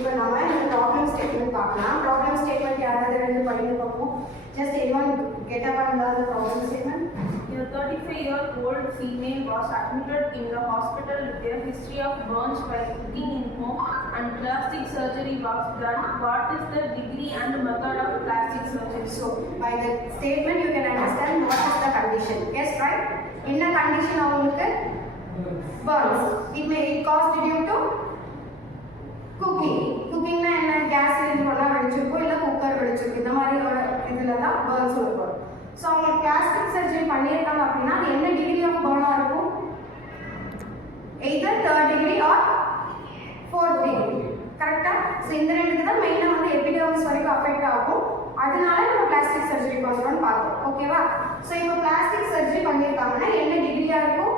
இப்போ நம்ம இந்த ப்ராப்ளம் ஸ்டேட்மெண்ட் பார்க்கலாம். ப்ராப்ளம் ஸ்டேட்மெண்ட் யாராவது ரெண்டு படிக்க பார்ப்போம். Just anyone get up and learn the problem statement. A 35-year-old female was admitted in the hospital with a history of burns by cooking in home and plastic surgery was done. What is the degree and method of plastic surgery? So, by the statement you can understand what is the condition. Yes, right? In the condition அவங்களுக்கு burns. It caused due to குக்கிங்னா என்ன, gas cylinder ஒன்றா வெடிச்சிருக்கும், இல்லை குக்கர் வெடிச்சிருக்கும், இந்த மாதிரி ஒரு இதில் தான் பேர்ன்ஸ் இருக்கும். ஸோ அவங்க பிளாஸ்டிக் சர்ஜரி பண்ணியிருக்காங்க அப்படின்னா அது என்ன டிகிரி ஆஃப் பேர்னாக இருக்கும்? Either 3rd degree or 4th degree. கரெக்டாக? ஸோ இந்த ரெண்டுக்கு தான் மெயினாக வந்து எபிடர்மிஸ் வரைக்கும் அஃபெக்ட் ஆகும். அதனால நம்ம பிளாஸ்டிக் சர்ஜரி பண்ணுறோம்னு பார்த்தோம். ஓகேவா? ஸோ இப்போ பிளாஸ்டிக் சர்ஜரி பண்ணியிருக்காங்கன்னா என்ன டிகிரியாக இருக்கும்?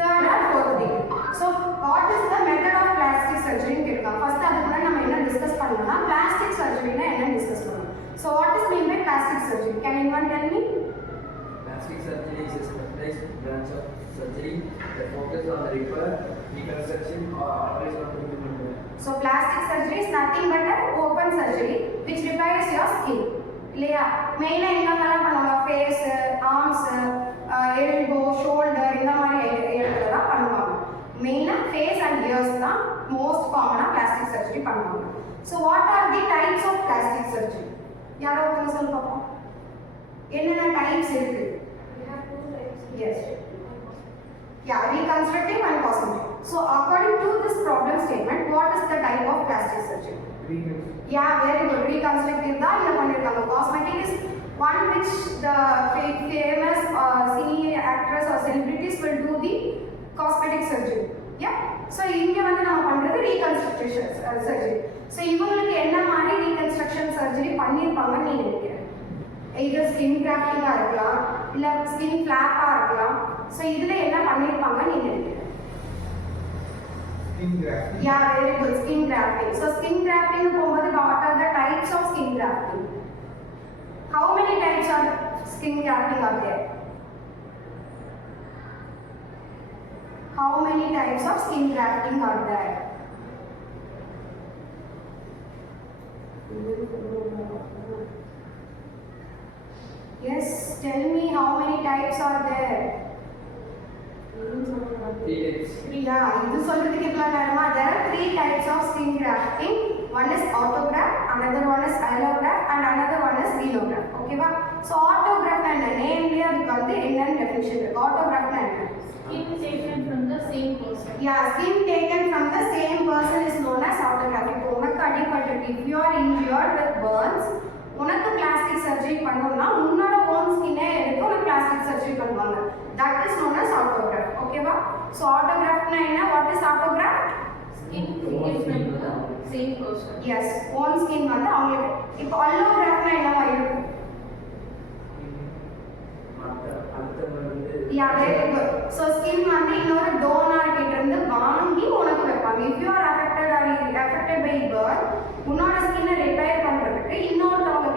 3rd or 4th degree. So what is the method of plastic surgery ன்னு கேட்கலாம். ஃபர்ஸ்ட் அதுக்கு முன்னாடி நம்ம என்ன டிஸ்கஸ் பண்ணணும்னா plastic surgery னா என்ன டிஸ்கஸ் பண்ணணும். So what is mean by plastic surgery? Can anyone tell me? Plastic surgery is a specialized branch of surgery that focuses on the repair, reconstruction or alteration of human body. So plastic surgery is nothing but an open surgery which repairs your skin. இல்லையா? மெயினா என்னென்னலாம் பண்ணுவாங்க? Face, arms, elbow, shoulder இந்த மாதிரி இடத்துல தான் பண்ணுவாங்க. மெயினாக ஃபேஸ் அண்ட் இயர்ஸ் தான் மோஸ்ட் காமனாக பிளாஸ்டிக் சர்ஜரி பண்ணுவாங்க. So what are the types of plastic surgery? யாரோ ஒருத்தங்க சொல்லி பார்ப்போம். என்னென்ன டைப்ஸ் இருக்கு? Yes, yeah, reconstructive and cosmetic. So according to this problem statement, what is the type of plastic surgery? Yeah, very good. Reconstructive da illa pannirukanga. Cosmetic is one which the famous cine actors or celebrities will do the cosmetic surgery. Yeah, so inga vandu nama pandrathu reconstructive surgery. So ivangalukku enna mari reconstruction surgery pannirpaanga nee nenikiren? either skin grafting ah irukkalam illa skin flap ah irukkalam. So idhula enna pannirpaanga nee nenikiren? Skin grafting. Yeah, very good. Skin grafting. So skin grafting போகும்போது what are the types of skin grafting? How many types of skin grafting are there? How many types of skin grafting are there? Yes, tell me how many types are there? Yeah, இது சொல்றதுக்கு இவ்வளவு நேரமா? There are 3 types of skin grafting. One is autograft, another one is allograft and another one is xenograft. ஓகேவா? So autograft என்ன? நேம்லயே அதுக்கு வந்து என்னன்னு டெஃபினிஷன் இருக்கு. autograft என்ன? Skin taken from the same person. Yeah, skin taken from the same person is known as autograft. இப்போ உனக்கு அடிபட்டுட்டு if you are injured with burns, உனக்கு பிளாஸ்டிக் சர்ஜரி பண்ணனும்னா உன்னோட ஓன் ஸ்கின்னே எடுத்து ஒரு பிளாஸ்டிக் சர்ஜரி பண்ணுவாங்க. That is known as autograft. ஓகேவா? So autograft னா என்ன? What is autograft? Skin taken from the same person. Yes, own skin வந்து அவங்களுக்கு. இப்போ allograft னா என்னவா இருக்கும்? Yeah, very good. So skin வந்து இன்னொரு donor கிட்ட இருந்து வாங்கி உனக்கு வைப்பாங்க. If you are affected by burn, உன்னோட ஸ்கின்னை ரிப்பேர் பண்றதுக்கு இன்னொருத்தவங்க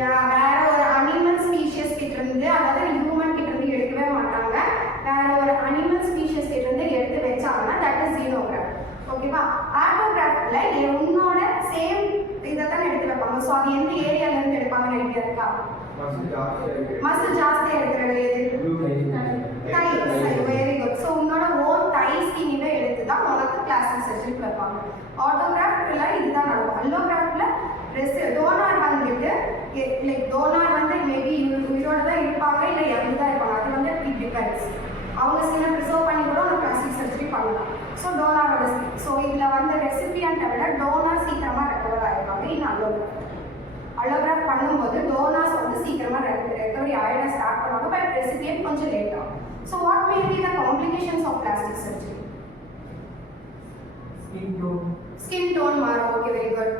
வேற ஒரு அனிமல் ஸ்பீஷியஸ் கிட்ட இருந்து, அதாவது ஹியூமன் கிட்ட இருந்து எடுக்கவே மாட்டாங்க. வேற ஒரு அனிமல் ஸ்பீஷியஸ் கிட்ட இருந்து எடுத்து வச்சாங்கன்னா தட் இஸ் ஜீனோகிராஃப். ஓகேவா? ஆட்டோகிராஃப்ல உன்னோட சேம் இதை தான் எடுத்து வைப்பாங்க. ஸோ அது எந்த ஏரியால இருந்து எடுப்பாங்கன்னு ஐடியா இருக்கா? மசில் ஜாஸ்தியா எடுக்கிறது எது? டை. Very good. ஸோ உன்னோட ஓன் டை ஸ்கின்னில எடுத்து தான் உனக்கு பிளாஸ்டிக் சர்ஜரிக்கு வைப்பாங்க. ஆட்டோகிராஃப்ல இதுதான் நடக்கும். அல்லோகிராஃப்ல டோனார் வந்துட்டு லைக் டோனார் வந்து மேபி உயிரோட தான் இருப்பாங்க, இல்லை இறந்து தான் இருப்பாங்க. அது வந்து இட் டிபெண்ட்ஸ். அவங்க ஸ்கின்னை ப்ரிசர்வ் பண்ணி கூட ஒரு பிளாஸ்டிக் சர்ஜரி பண்ணலாம். ஸோ டோனாரோட ஸ்கின். ஸோ இதில் வந்து ரெசிபியன்ட்டை விட டோனார் சீக்கிரமாக ரெக்கவர் ஆகிருப்பாங்க இன் அல்லோகிராஃப். அல்லோகிராஃப் பண்ணும்போது டோனார்ஸ் வந்து சீக்கிரமாக ரெக்கவரி ஆகிட ஸ்டார்ட் பண்ணுவாங்க, பட் ரெசிபியன்ட் கொஞ்சம் லேட் ஆகும். So what may be the complications of plastic surgery? Skin tone மாறும். Okay, very good.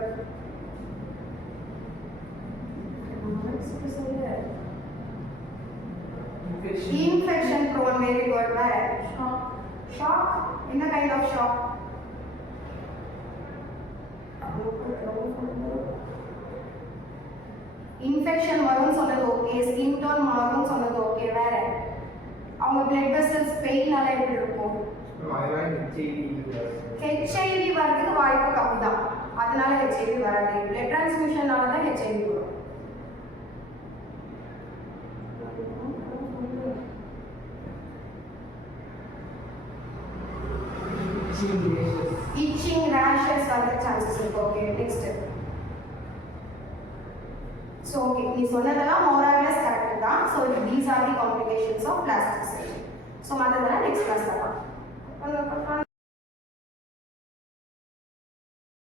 Infection prone, very good. Where? Shock. In a kind of shock. Infection வரும்னு சொன்னது ஓகே, ஸ்கின் டோன் மாறும்னு சொன்னது ஓகே. வேற அவங்க blood vessels பெயினால எப்படி இருக்கும்? HIV வரதுக்கு வாய்ப்பு கம்மி தான், அதனால HIV வராது. பிளட் டிரான்ஸ்மிஷனால தான் HIV வரும். Itching, rashes வர சான்சஸ் இருக்கு. Okay, next. ஸோ ஓகே, நீ சொன்னதெல்லாம் மோரலஸ் கரெக்ட் தான். So these are the complications of plastic surgery. So மற்றதெல்லாம் நெக்ஸ்ட் கிளாஸ்ல பார்க்கலாம்.